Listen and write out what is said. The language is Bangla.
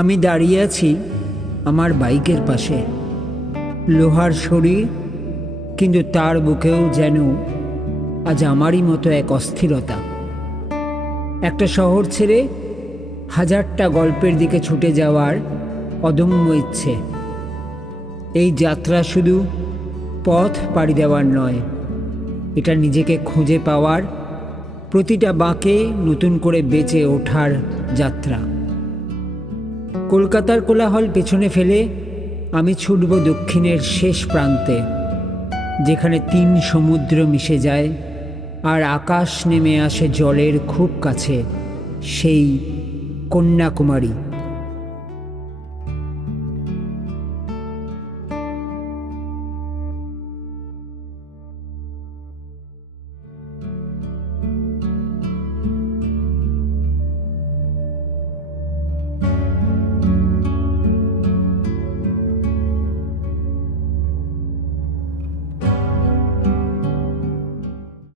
আমি দাঁড়িয়ে আছি আমার বাইকের পাশে, লোহার শরীর, কিন্তু তার বুকেও যেন আজ আমারই মতো এক অস্থিরতা। একটা শহর ছেড়ে হাজারটা গল্পের দিকে ছুটে যাওয়ার অদম্য ইচ্ছে। এই যাত্রা শুধু পথ পাড়ি দেওয়ার নয়, এটা নিজেকে খুঁজে পাওয়ার, প্রতিটা বাঁকে নতুন করে বেঁচে ওঠার যাত্রা। কলকাতার কোলাহল পেছনে ফেলে আমি ছুটব দক্ষিণের শেষ প্রান্তে, যেখানে 3 সমুদ্র মিশে যায় আর আকাশ নেমে আসে জলের খুব কাছে, সেই কন্যাকুমারী।